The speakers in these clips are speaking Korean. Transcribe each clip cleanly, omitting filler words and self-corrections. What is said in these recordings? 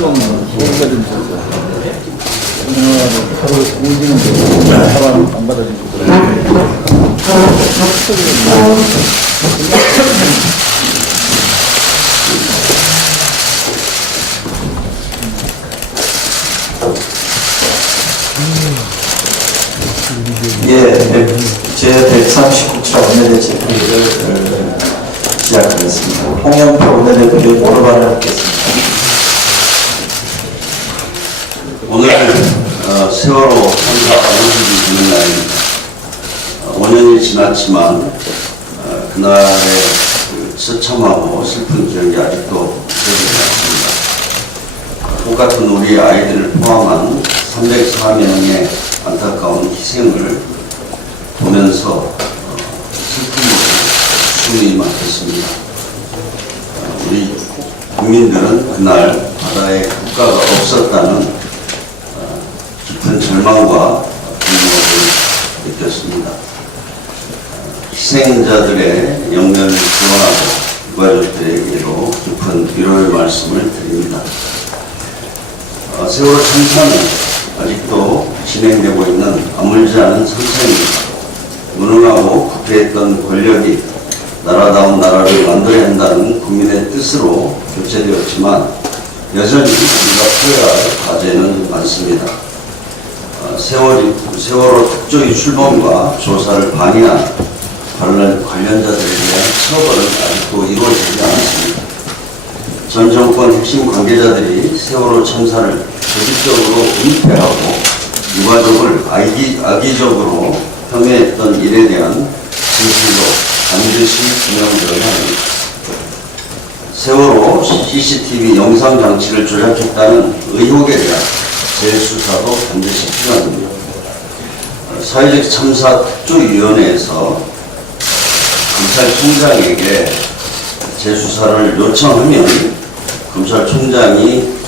소리가 좀 있었어요. 하루 오지는데 사람 안 받아주고 예, 제 139차 원내대책 회의를 시작하겠습니다. 홍영표 원내대표의 모르발을 하겠습니다. 오늘 세월호 참사 어머니들이 있는 날입니다. 5년이 지났지만 그날의 그 처참하고 슬픈 기억이 아직도 기억이 났습니다. 똑같은 우리 아이들을 포함한 304명의 안타까운 희생을 보면서 슬픔으로 숨이 막혔습니다. 우리 국민들은 그날 바다에 국가가 없었다는 깊은 절망과 분노를 느꼈습니다. 희생자들의 영면을 기원하고 유가족들에게로 깊은 위로의 말씀을 드립니다. 세월호 참사는 아직도 진행되고 있는 아물지 않은 선생입니다. 무능하고 부패했던 권력이 나라다운 나라를 만들어야 한다는 국민의 뜻으로 교체되었지만 여전히 우리가 풀어야 할 과제는 많습니다. 세월호 특조위 출범과 조사를 방해한 관련자들에 대한 처벌은 아직도 이루어지지 않았습니다. 전 정권 핵심 관계자들이 세월호 참사를 조직적으로 은폐하고 유가족을 악의적으로 혐의했던 일에 대한 진실로 반드시 규명되어야 합니다. 세월호 CCTV 영상 장치를 조작했다는 의혹에 대한 재수사도 반드시 필요합니다. 사회적 참사 특조위원회에서 검찰총장에게 재수사를 요청하면 검찰총장이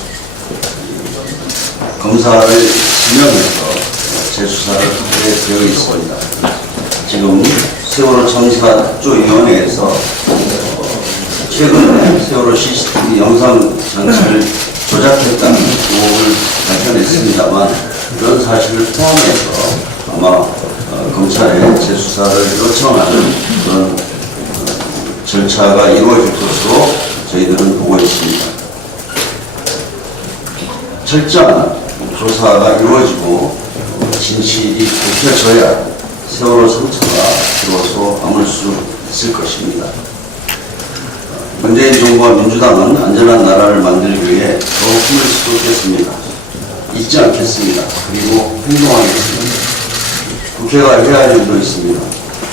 검사를 지명해서 재수사를 하게 되어 있습니다. 지금 세월호 참사 특조위원회에서 최근에 세월호 CCTV 영상 장치를 조작했다는 의혹을 밝혀냈습니다만 그런 사실을 포함해서 아마 검찰에 재수사를 요청하는 그런 절차가 이루어질 것으로 저희들은 보고 있습니다. 철저한 조사가 이루어지고 진실이 밝혀져야 세월호 참사가 비로소 아물 수 있을 것입니다. 문재인 정부와 민주당은 안전한 나라를 만들기 위해 더욱 힘을 쏟겠습니다. 잊지 않겠습니다. 그리고 행동하겠습니다. 국회가 해야 할 일도 있습니다.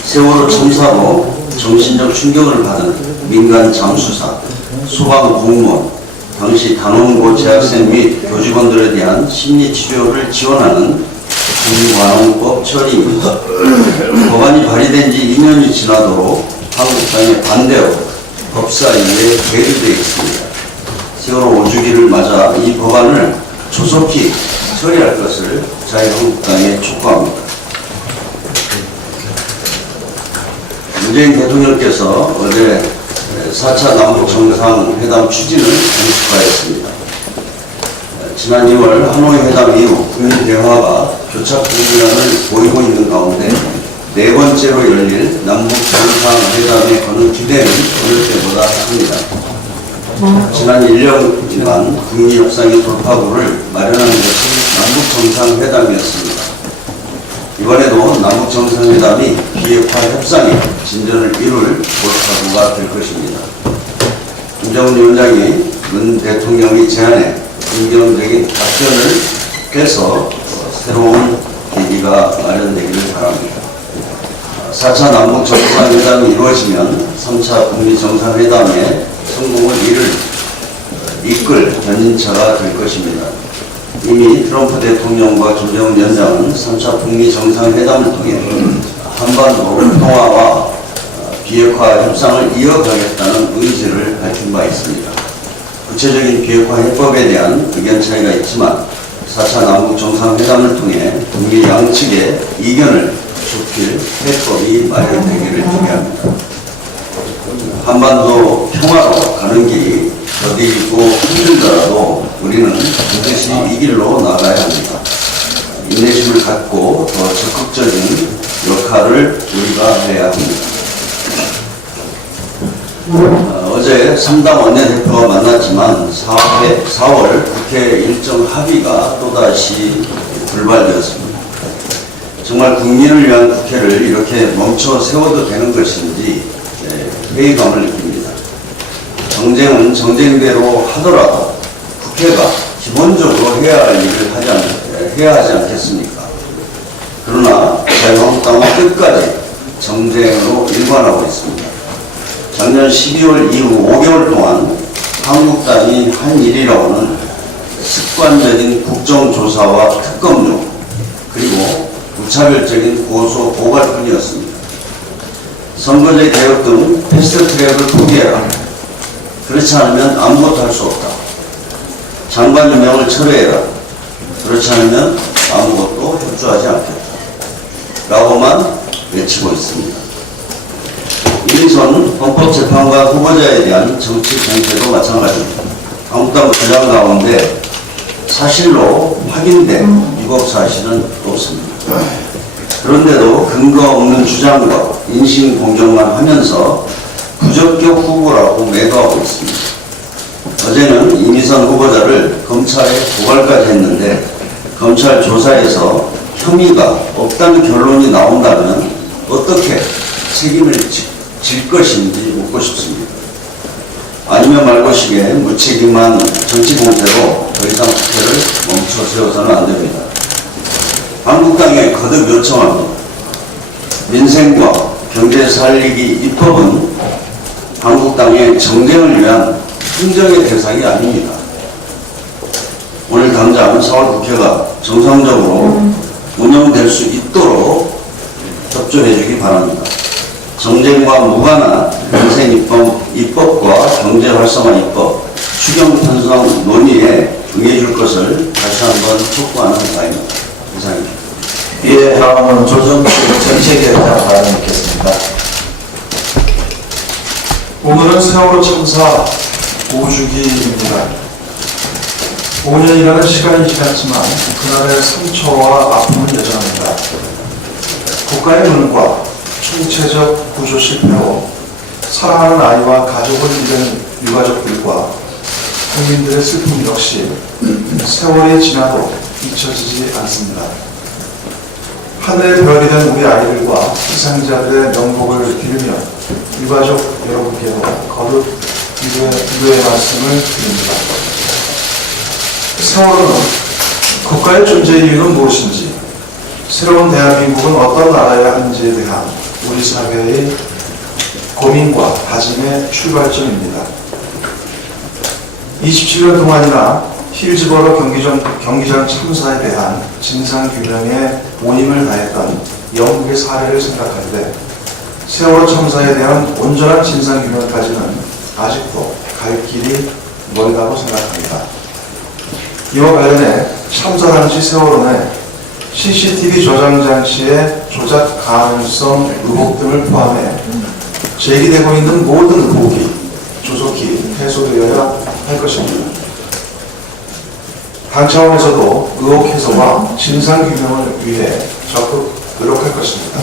세월호 참사로 정신적 충격을 받은 민간 잠수사, 소방 공무원, 당시 단원고 재학생 및 교직원들에 대한 심리치료를 지원하는 국민관원법 처리입니다. 법안이 발의된 지 2년이 지나도록 한국당의 반대로 법사위에 계류되어 있습니다. 세월호 5주기를 맞아 이 법안을 조속히 처리할 것을 자유한국당에 촉구합니다. 문재인 대통령께서 어제 4차 남북정상회담 추진을 공식화했습니다. 지난 2월 하노이 회담 이후 국민 대화가 교착 국면을 보이고 있는 가운데 네 번째로 열릴 남북정상회담에 거는 기대는 어느 때보다 큽니다. 지난 1년간 북미협상의 돌파구를 마련하는 것이 남북정상회담이었습니다. 이번에도 남북정상회담이 비핵화 협상에 진전을 이룰 돌파구가 될 것입니다. 김정은 위원장이 문 대통령이 제안해 긍정적인 답변을 해서 새로운 계기가 마련되기를 바랍니다. 4차 남북정상회담이 이루어지면 3차 북미정상회담의 성공을 이끌 견인차가 될 것입니다. 이미 트럼프 대통령과 김정은 위원장은 3차 북미 정상회담을 통해 한반도 평화와 비핵화 협상을 이어가겠다는 의지를 밝힌 바 있습니다. 구체적인 비핵화 해법에 대한 의견 차이가 있지만 4차 남북 정상회담을 통해 북미 양측의 이견을 좁힐 해법이 마련되기를 기대합니다. 한반도 평화로 가는 길이 더디고 힘들더라도 우리는 반드시 이 길로 나가야 합니다. 인내심을 갖고 더 적극적인 역할을 우리가 해야 합니다. 어제 3당 원내대표가 만났지만 4월 국회 일정 합의가 또다시 불발되었습니다. 정말 국민을 위한 국회를 이렇게 멈춰 세워도 되는 것인지 회의감을 느낍니다. 정쟁은 정쟁대로 하더라도 국회가 기본적으로 해야 할 일을 해야 하지 않겠습니까? 그러나 자유한국당은 끝까지 정쟁으로 일관하고 있습니다. 작년 12월 이후 5개월 동안 한국당이 한 일이라고는 습관적인 국정조사와 특검용 그리고 무차별적인 고소 고발뿐이었습니다. 선거제 개혁 등 패스트트랙을 포기해라. 그렇지 않으면 아무것도 할 수 없다. 장관 임명을 철회해라. 그렇지 않으면 아무것도 협조하지 않겠다. 라고만 외치고 있습니다. 이미선 헌법재판관 후보자에 대한 정치 공세도 마찬가지입니다. 한국당 주장 가운데 사실로 확인된 위법 사실은 없습니다. 그런데도 근거 없는 주장과 인신공격만 하면서 부적격 후보라고 매도하고 있습니다. 어제는 이미선 후보자를 검찰에 고발까지 했는데 검찰 조사에서 혐의가 없다는 결론이 나온다면 어떻게 책임을 질 것인지 묻고 싶습니다. 아니면 말 것이기에 무책임한 정치 공세로 더 이상 국회를 멈춰 세워서는 안 됩니다. 한국당에 거듭 요청합니다. 민생과 경제 살리기 입법은 한국당의 정쟁을 위한 흥정의 대상이 아닙니다. 오늘 당장 4월 국회가 정상적으로 운영될 수 있도록 협조해 주기 바랍니다. 정쟁과 무관한 민생 입법과 경제 활성화 입법, 추경 편성 논의에 응해줄 것을 다시 한번 촉구하는 바입니다. 이상입니다. 예, 다음은 조정식 정책위원장 발언 듣겠습니다. 오늘은 세월호 참사 5주기입니다. 5년이라는 시간이 지났지만 그날의 상처와 아픔은 여전합니다. 국가의 무능과 총체적 구조 실패로 사랑하는 아이와 가족을 잃은 유가족들과 국민들의 슬픔 역시 세월이 지나도 잊혀지지 않습니다. 하늘의 별이 된 우리 아이들과 희생자들의 명복을 빌며 유가족 여러분께도 거듭 위로의 말씀을 드립니다. 세월호는 국가의 존재 이유는 무엇인지, 새로운 대한민국은 어떤 나라여야 하는지에 대한 우리 사회의 고민과 다짐의 출발점입니다. 27년 동안이나 힐즈버거 경기장 참사에 대한 진상규명에 모임을 다했던 영국의 사례를 생각할 때 세월호 참사에 대한 온전한 진상규명까지는 아직도 갈 길이 멀다고 생각합니다. 이와 관련해 참사 당시 세월호 내 CCTV 저장 장치의 조작 가능성 의혹 등을 포함해 제기되고 있는 모든 의혹이 조속히 해소되어야 할 것입니다. 당 차원에서도 의혹 해소와 진상규명을 위해 적극 노력할 것입니다.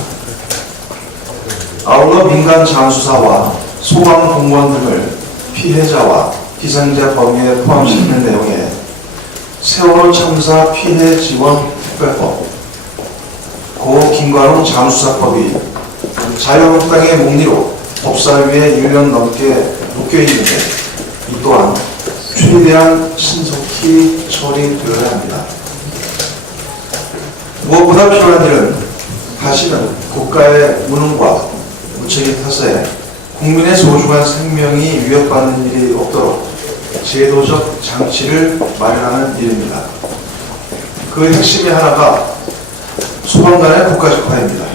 아울러 민간 잠수사와 소방 공무원 등을 피해자와 희생자 범위에 포함시키는 내용의 세월호 참사 피해 지원 특별법, 고 김관훈 잠수사법이 자유한국당의 몽리로 법사위에 1년 넘게 묶여있는데 이 또한 최대한 신속히 처리되어야 합니다. 무엇보다 필요한 일은 다시는 국가의 무능과 무책임 탓에 국민의 소중한 생명이 위협받는 일이 없도록 제도적 장치를 마련하는 일입니다. 그 핵심의 하나가 소방 간의 국가적화입니다.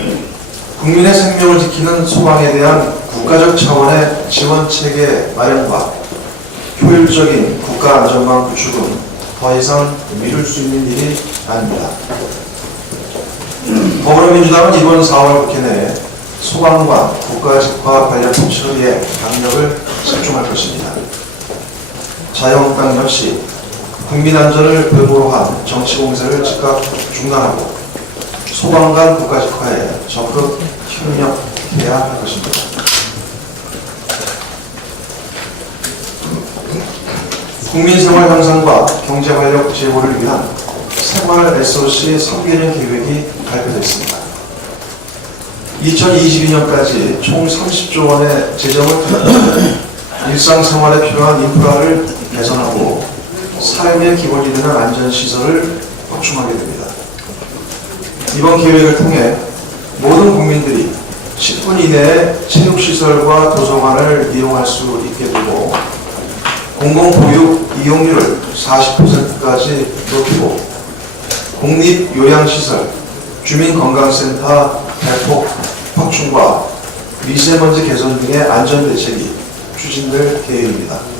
국민의 생명을 지키는 소방에 대한 국가적 차원의 지원체계 마련과 효율적인 국가 안전망 구축은 더 이상 미룰 수 있는 일이 아닙니다. 더불어민주당은 이번 4월 국회 내에 소방과 국가적화 관련 법 처리에 강력을 집중할 것입니다. 자유한국당 역시 국민 안전을 배후로 한 정치 공세를 즉각 중단하고 소방관 국가직화에 적극 협력해야 할 것입니다. 국민 생활 향상과 경제 활력 제고를 위한 생활 SOC 3개년 계획이 발표됐습니다. 2022년까지 총 30조 원의 재정을 투입해 일상생활에 필요한 인프라를 개선하고 삶의 기본이 되는 안전시설을 확충하게 됩니다. 이번 계획을 통해 모든 국민들이 10분 이내에 체육시설과 도서관을 이용할 수 있게 되고 공공보육 이용률을 40%까지 높이고 공립요양시설, 주민건강센터 대폭 확충과 미세먼지 개선 등의 안전대책이 추진될 계획입니다.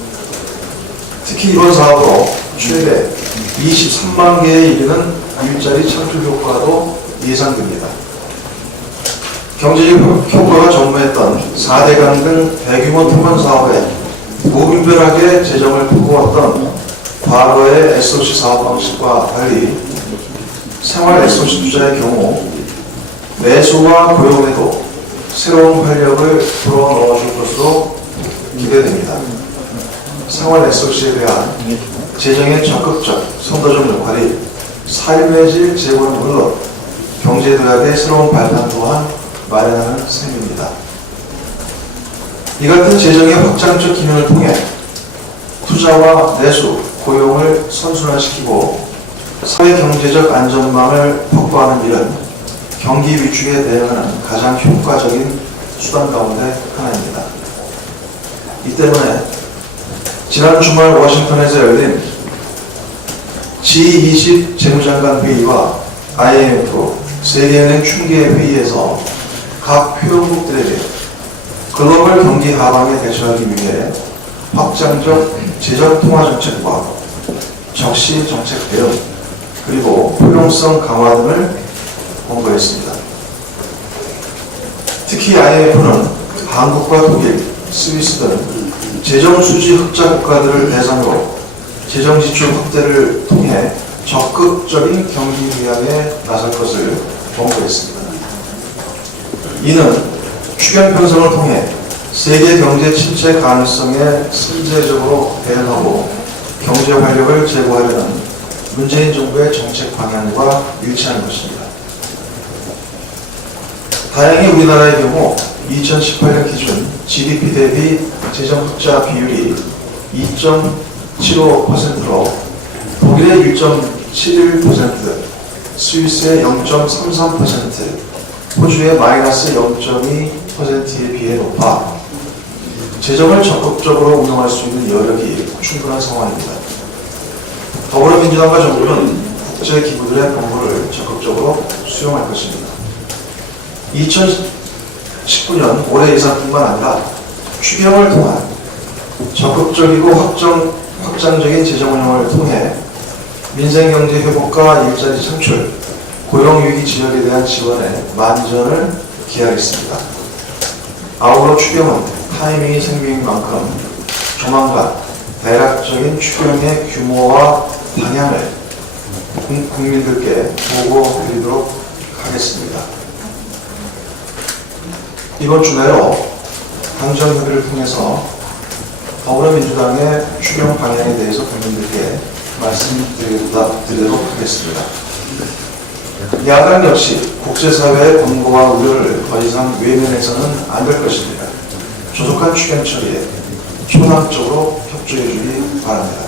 특히 이번 사업으로 최대 23만 개에 이르는 일자리 창출 효과도 예상됩니다. 경제적 효과가 전무했던 4대강 등 대규모 통관 사업에 무분별하게 재정을 푸고왔던 과거의 SOC 사업 방식과 달리 생활 SOC 투자의 경우 내수와 고용에도 새로운 활력을 불어넣어줄 것으로 기대됩니다. 생활 SOC에 대한 재정의 적극적 선도적 역할이 삶의 질 제고는 물론 경제 도약의 새로운 발판 또한 마련하는 셈입니다. 이 같은 재정의 확장적 기능을 통해 투자와 내수, 고용을 선순환시키고 사회 경제적 안전망을 확보하는 일은 경기 위축에 대응하는 가장 효과적인 수단 가운데 하나입니다. 이 때문에 지난 주말 워싱턴에서 열린 G20 재무장관 회의와 IMF 세계은행 총재 회의에서 각 회원국들에게 글로벌 경기 하방에 대처하기 위해 확장적 재정 통화 정책과 적시 정책 대응 그리고 포용성 강화 등을 권고했습니다. 특히 IMF는 한국과 독일, 스위스 등 재정 수지 흑자 국가들을 대상으로 재정 지출 확대를 통해 적극적인 경기 부양에 나설 것을 권고했습니다. 이는 추경 편성을 통해 세계 경제 침체 가능성에 선제적으로 대응하고 경제 활력을 제고하려는 문재인 정부의 정책 방향과 일치하는 것입니다. 다행히 우리나라의 경우 2018년 기준 GDP 대비 재정 흑자 비율이 2.75%로 독일의 1.71%, 스위스의 0.33%, 호주의 마이너스 0.2%에 비해 높아 재정을 적극적으로 운영할 수 있는 여력이 충분한 상황입니다. 더불어민주당과 정부는 국제기구들의 권고를 적극적으로 수용할 것입니다. 2019년 올해 예산뿐만 아니라 추경을 통한 적극적이고 확장적인 재정 운영을 통해 민생경제 회복과 일자리 창출, 고용위기 지역에 대한 지원에 만전을 기하겠습니다. 아울러 추경은 타이밍이 생명인 만큼 조만간 대략적인 추경의 규모와 방향을 국민들께 보고드리도록 하겠습니다. 이번 주 내로 당정협의를 통해서 더불어민주당의 추경 방향에 대해서 국민들께 말씀드리도록 하겠습니다. 야당 역시 국제사회의 권고와 우려를 더 이상 외면해서는 안 될 것입니다. 조속한 추경 처리에 초당적으로 협조해 주기 바랍니다.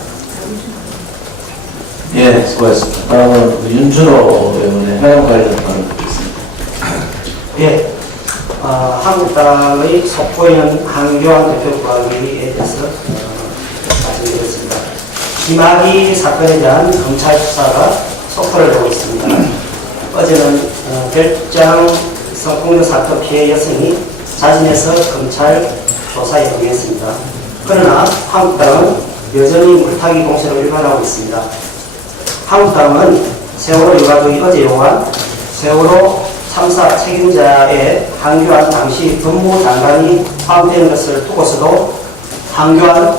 예, 수고하셨습니다. 다음은 윤준호 의원의 해양 관련 발언 듣겠습니다. 예, 한국당의 속보위원 한교안 대표과에 대해서 말씀드리겠습니다. 김학의 사건에 대한 검찰 수사가 속도를 내고 있습니다. 어제는 별장 폭력사건 피해 여성이 자진해서 검찰 조사에 응했습니다. 그러나 한국당은 여전히 물타기 공세를 위반하고 있습니다. 한국당은 세월호 유가족이 어제 요구한 세월호 참사 책임자의 한교안 당시 법무장관이 포함되는 것을 두고서도 한교안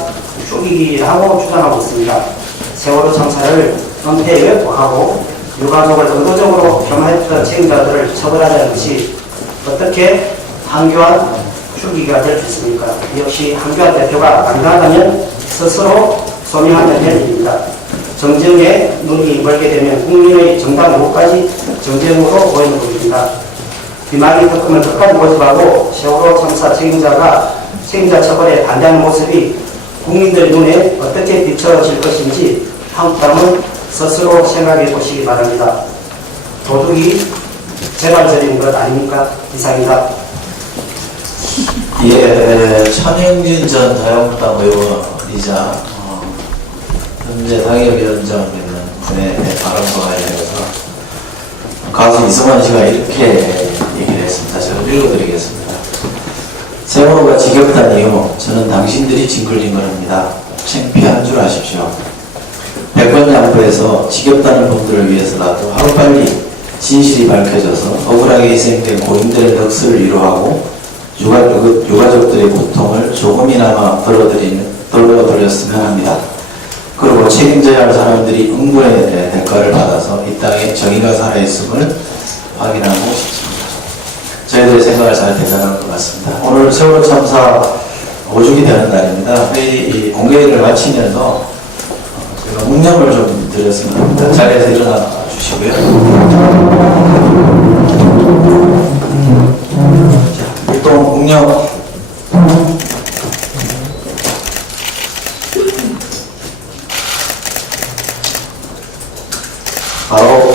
죽이기라고 주장하고 있습니다. 세월호 참사를 은폐에 하고 유가족을 의도적으로 폄하했던 책임자들을 처벌하자는 것이 어떻게 한교안 줄기가 될 수 있습니까? 역시 한교안 대표가 강경하다면 스스로 소명하는 일입니다. 정쟁에 눈이 멀게 되면 국민의 정당 의혹까지 정쟁으로 보이는 것입니다. 비마기 특검을 끝까지 고집하고 세월호 참사 책임자 처벌에 반대하는 모습이 국민들 눈에 어떻게 비춰질 것인지 한국당은 스스로 생각해 보시기 바랍니다. 도둑이 재발적인 것 아닙니까? 이상입니다. 예, 천영진 전 자유한국당 의원이자 현재 당협위원장 되는 분의 발언과 관련해서 가수 이승환 씨가 이렇게 얘기를 했습니다. 제가 읽어드리겠습니다. 세월호가 지겹다는 이유, 저는 당신들이 징글징글합니다. 창피한 줄 아십시오. 백번양보에서 지겹다는 분들을 위해서라도 하루빨리 진실이 밝혀져서 억울하게 희생된 고인들의 넋을 위로하고 유가족들의 고통을 조금이나마 덜어드렸으면 합니다. 그리고 책임져야 할 사람들이 응분의 대가를 받아서 이 땅에 정의가 살아있음을 확인하고 싶습니다. 저희들의 생각을 잘 대변할 것 같습니다. 오늘 세월호 참사 5주기 되는 날입니다. 이 공개회를 마치면서 제가 묵념을 좀 드렸으면 합니다. 자리에서 일어나 주시고요. 자, 일동 묵념. 바로